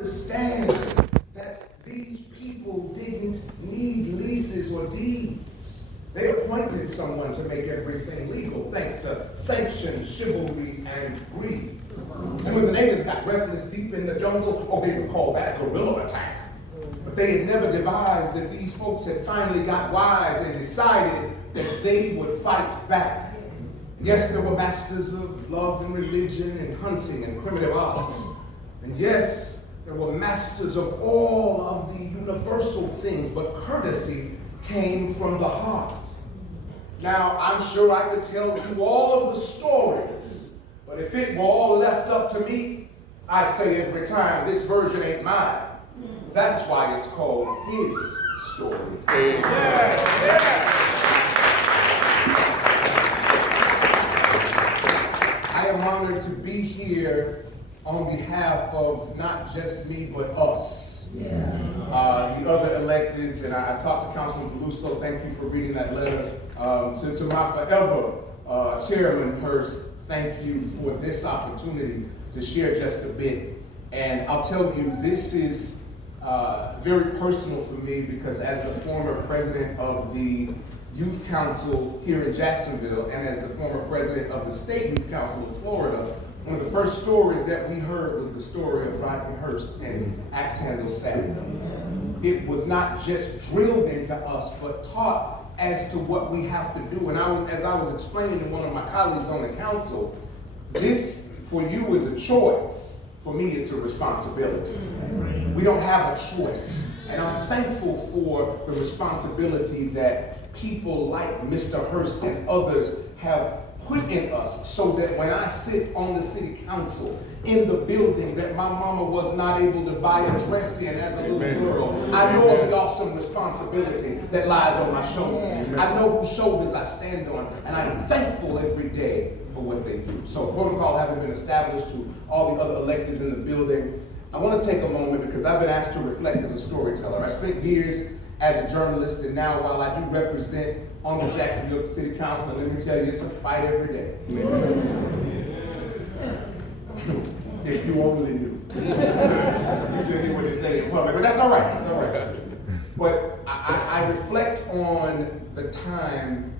understand that these people didn't need leases or deeds. They appointed someone to make everything legal, thanks to sanctions, chivalry, and greed. And when the natives got restless deep in the jungle, they would call that a guerrilla attack. But they had never devised that these folks had finally got wise and decided that they would fight back. Yes, there were masters of love and religion and hunting and primitive arts. And yes, there were masters of all of the universal things, but courtesy came from the heart. Now, I'm sure I could tell you all of the stories, but if it were all left up to me, I'd say every time, this version ain't mine. That's why it's called his story. I am honored to be here on behalf of not just me, but us. The other electeds, and I talked to Councilman Peluso, thank you for reading that letter. To my forever Chairman Hurst, thank you for this opportunity to share just a bit. And I'll tell you, this is very personal for me because as the former president of the Youth Council here in Jacksonville and as the former president of the State Youth Council of Florida, one of the first stories that we heard was the story of Rodney Hurst and Axe Handle Saturday. It was not just drilled into us, but taught as to what we have to do. And as I was explaining to one of my colleagues on the council, this for you is a choice. For me, it's a responsibility. We don't have a choice. And I'm thankful for the responsibility that people like Mr. Hurst and others have put in us so that when I sit on the city council in the building that my mama was not able to buy a dress in as a little girl, I know of the awesome responsibility that lies on my shoulders. I know whose shoulders I stand on, and I'm thankful every day for what they do. So protocol having been established to all the other electeds in the building, I want to take a moment because I've been asked to reflect as a storyteller. I spent years as a journalist, and now while I do represent on the Jacksonville City Council, and let me tell you, it's a fight every day. If you only knew. You just hear what they say in public, but that's all right, that's all right. But I reflect on the time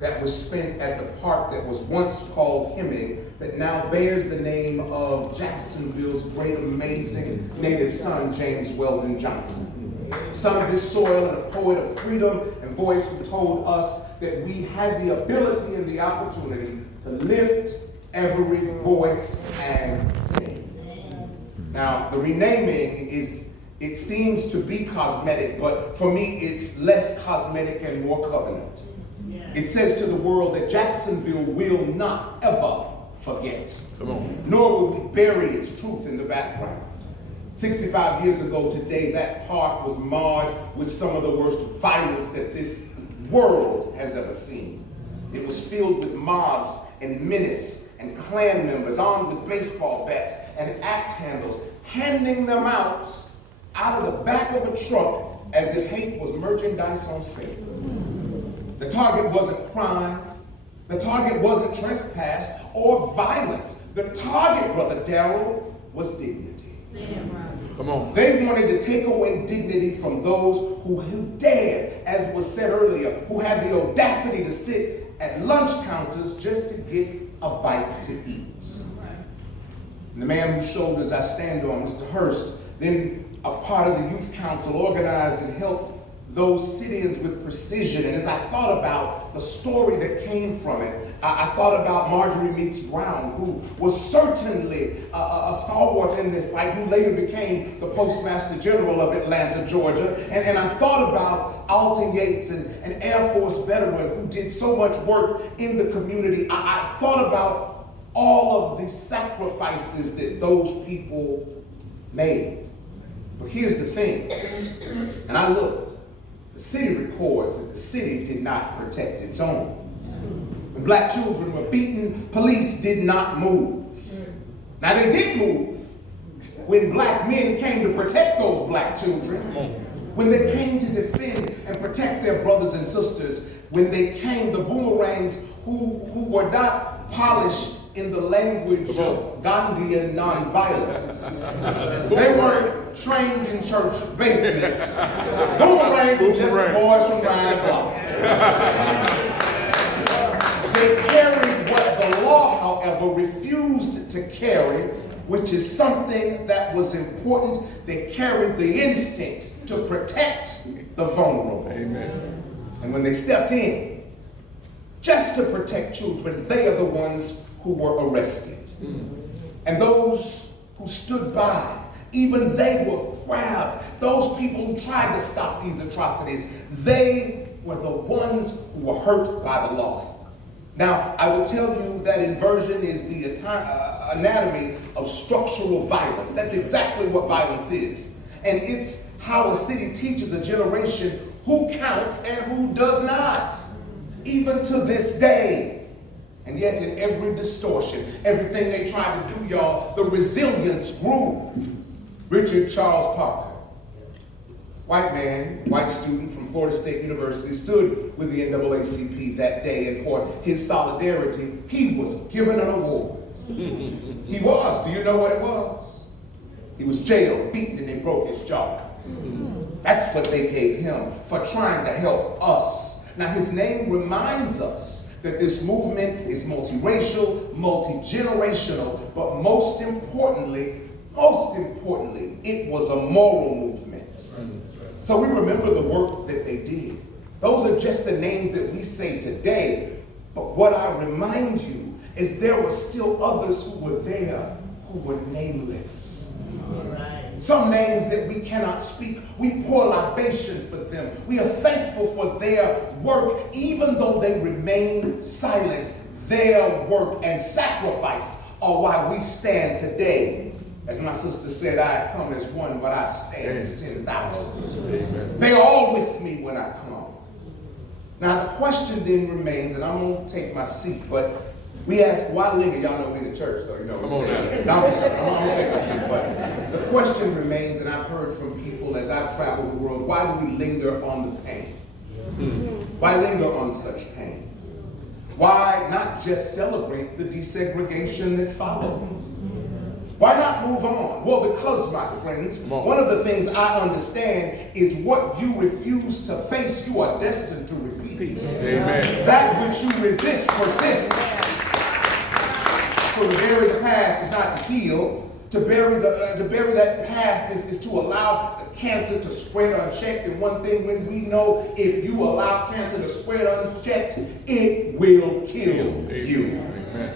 that was spent at the park that was once called Hemming, that now bears the name of Jacksonville's great, amazing native son, James Weldon Johnson. Son of this soil and a poet of freedom and voice who told us that we had the ability and the opportunity to lift every voice and sing. Now, the renaming it seems to be cosmetic, but for me, it's less cosmetic and more covenant. It says to the world that Jacksonville will not ever forget, nor will we bury its truth in the background. 65 years ago today, that park was marred with some of the worst violence that this world has ever seen. It was filled with mobs and menace and Klan members armed with baseball bats and axe handles, handing them out of the back of a truck as if hate was merchandise on sale. The target wasn't crime. The target wasn't trespass or violence. The target, Brother Darrell, was dignity. Come on. They wanted to take away dignity from those who dared, as was said earlier, who had the audacity to sit at lunch counters just to get a bite to eat. And the man whose shoulders I stand on, Mr. Hurst, then a part of the Youth Council, organized and helped those sit-ins with precision. And as I thought about the story that came from it, I thought about Marjorie Meeks Brown, who was certainly a stalwart in this fight, who later became the Postmaster General of Atlanta, Georgia. And I thought about Alton Yates, an Air Force veteran who did so much work in the community. I thought about all of the sacrifices that those people made. But here's the thing, and I looked. The city records that the city did not protect its own. When black children were beaten, police did not move. Now they did move when black men came to protect those black children, when they came to defend and protect their brothers and sisters, when they came, the boomerangs who were not polished in the language of Gandhian nonviolence. They weren't trained in church basements. Boomerangs were just the boys from round the block. They carried what the law, however, refused to carry, which is something that was important. They carried the instinct to protect the vulnerable. Amen. And when they stepped in, just to protect children, they are the ones who were arrested. And those who stood by, even they were grabbed. Those people who tried to stop these atrocities, they were the ones who were hurt by the law. Now, I will tell you that inversion is the anatomy of structural violence. That's exactly what violence is. And it's how a city teaches a generation who counts and who does not, even to this day. And yet in every distortion, everything they tried to do, y'all, the resilience grew. Richard Charles Parker, white man, white student from Florida State University, stood with the NAACP that day, and for his solidarity, he was given an award. He was. Do you know what it was? He was jailed, beaten, and they broke his jaw. That's what they gave him for trying to help us. Now, his name reminds us that this movement is multiracial, multi-generational, but most importantly, it was a moral movement. So we remember the work that they did. Those are just the names that we say today. But what I remind you is there were still others who were there who were nameless. Some names that we cannot speak. We pour libation for them. We are thankful for their work, even though they remain silent. Their work and sacrifice are why we stand today. As my sister said, I come as one, but I stand as 10,000. They are all with me when I come. Now the question then remains, and I'm going to take my seat, but we ask, why linger? Y'all know we in the church, so you know what I'm saying. No, I'm going to take my seat, but the question remains, and I've heard from people as I've traveled the world, why do we linger on the pain? Why linger on such pain? Why not just celebrate the desegregation that followed? Why not move on? Well, because, my friends, one of the things I understand is what you refuse to face, you are destined to repeat. Amen. That which you resist persists. So to bury the past is not to heal. To bury that past is to allow the cancer to spread unchecked. And one thing when we know, if you allow cancer to spread unchecked, it will kill you. Amen.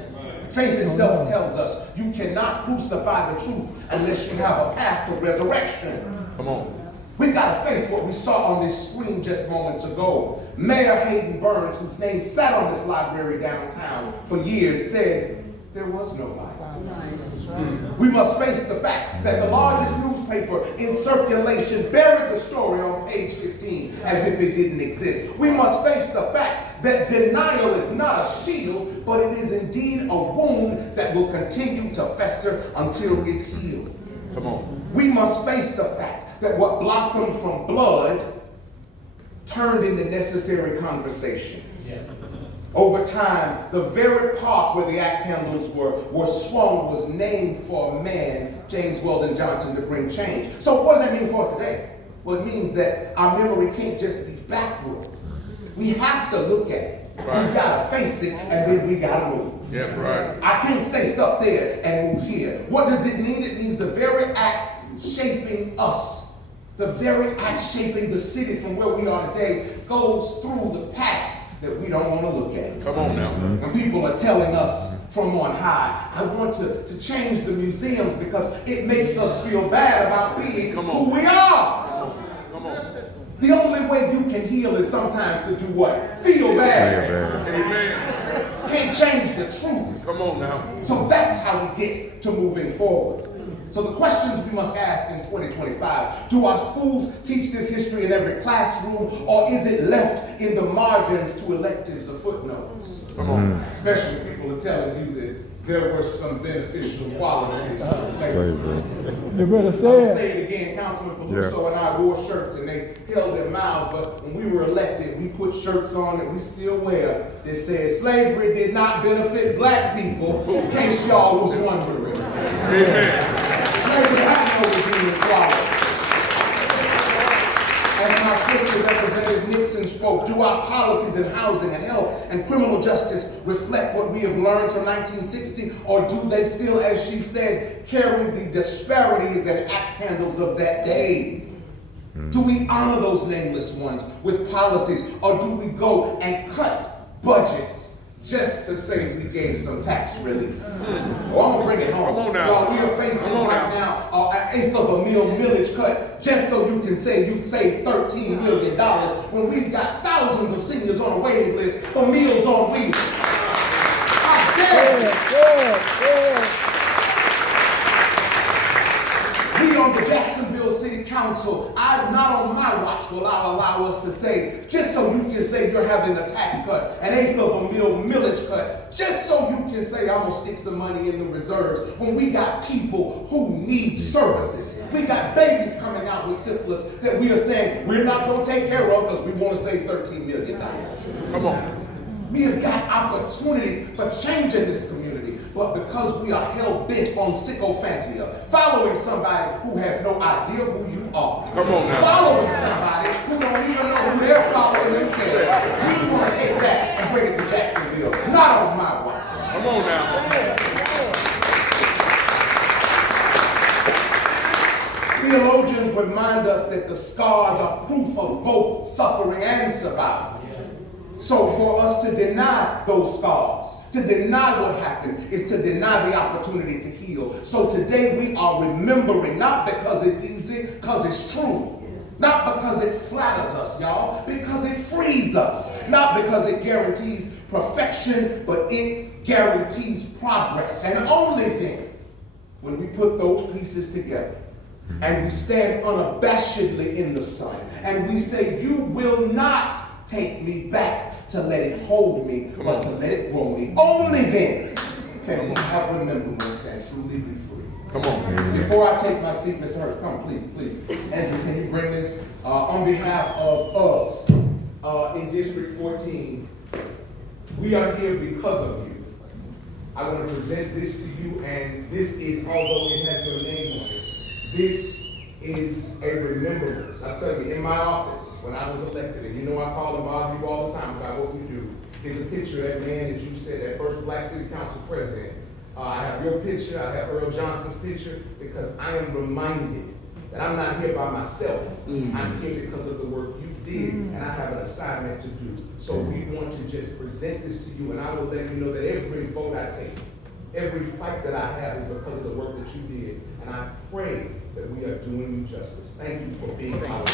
Faith itself tells us you cannot crucify the truth unless you have a path to resurrection. Come on. We've got to face what we saw on this screen just moments ago. Mayor Hayden Burns, whose name sat on this library downtown for years, said there was no violence. We must face the fact that the largest newspaper in circulation buried the story on page 15 as if it didn't exist. We must face the fact that denial is not a shield, but it is indeed a wound that will continue to fester until it's healed. Come on. We must face the fact that what blossomed from blood turned into necessary conversations. Over time, the very park where the axe handles were swung was named for a man, James Weldon Johnson, to bring change. So what does that mean for us today? Well, it means that our memory can't just be backward. We have to look at it. Right. We've got to face it, and then we got to move. Yeah, right. I can't stay stuck there and move here. What does it mean? It means the very act shaping us, the very act shaping the city from where we are today goes through the past that we don't want to look at. Come on now. And people are telling us from on high, I want to change the museums because it makes us feel bad about being who we are. Come on. The only way you can heal is sometimes to do what? Feel bad. Amen. Can't change the truth. Come on now. So that's how we get to moving forward. So the questions we must ask in 2025, do our schools teach this history in every classroom, or is it left in the margins to electives or footnotes? Come on. Especially people are telling you that there were some beneficial qualities to slavery. You better say I'll it. say it again, Councilman Peluso and I wore shirts and they held their mouths, but when we were elected, we put shirts on that we still wear that said slavery did not benefit black people, in case y'all was wondering. Amen. Slavery had no redeeming quality. As my sister Representative Nixon spoke, do our policies in housing and health and criminal justice reflect what we have learned from 1960, or do they still, as she said, carry the disparities and axe handles of that day? Do we honor those nameless ones with policies, or do we go and cut budgets just to say we gave some tax relief? Oh, I'm gonna bring it home. Come on now. Y'all, we are facing right now an eighth of a millage cut just so you can say you saved $13 million when we've got thousands of seniors on a waiting list for Meals on Wheels. How dare you? We on the Jacksonville City Council, not on my watch will I allow us to say, just so you can say you're having a tax cut, an eighth of a millage cut, just so you can say I'm gonna stick some money in the reserves, when we got people who need services. We got babies coming out with syphilis that we are saying we're not gonna take care of because we wanna save $13 million. Come on. We have got opportunities for change in this community, but because we are hell-bent on sycophantia, following somebody who has no idea who you are, Come on now. following somebody who don't even know who they're following themselves, we want to take that and bring it to Jacksonville, not on my watch. Come on now. Theologians remind us that the scars are proof of both suffering and survival. So for us to deny those scars, to deny what happened, is to deny the opportunity to heal. So today we are remembering, not because it's easy, because it's true. Not because it flatters us, y'all, because it frees us. Not because it guarantees perfection, but it guarantees progress. And only then, when we put those pieces together, and we stand unabashedly in the sun, and we say, you will not take me back to let it hold me, but to let it grow me. Only then can we have remembrance and truly be free. Come on. Before I take my seat, Mr. Hurst, come, please. Andrew, can you bring this? On behalf of us in District 14, we are here because of you. I want to present this to you, and this is, although it has your name on it, this is a remembrance. I tell you, in my office, when I was elected, and you know I call and bother you all the time about what we do, is a picture of that man that you said, that first Black City Council president. I have your picture, I have Earl Johnson's picture, because I am reminded that I'm not here by myself. I'm here because of the work you did, and I have an assignment to do. So we want to just present this to you, and I will let you know that every vote I take, every fight that I have is because of the work that you did, and I pray that we are doing you justice. Thank you for being our